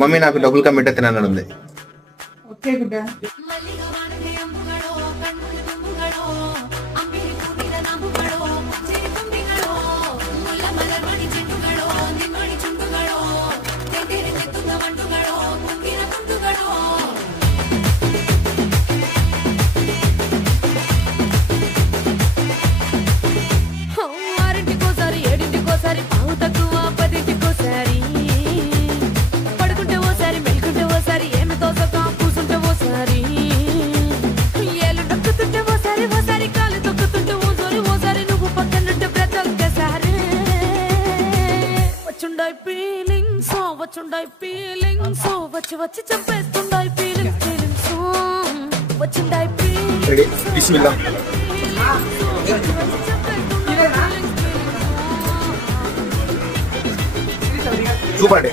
Mummy నాకు double కా మిఠాయి తినాలని ఉంది. ఓకే గుడ్డ. వచ్చి చెప్పేస్తుండాయి ఫీలింగ్స్ వచ్చిండాయి రెడీ బిస్మిల్లా. చూపండి.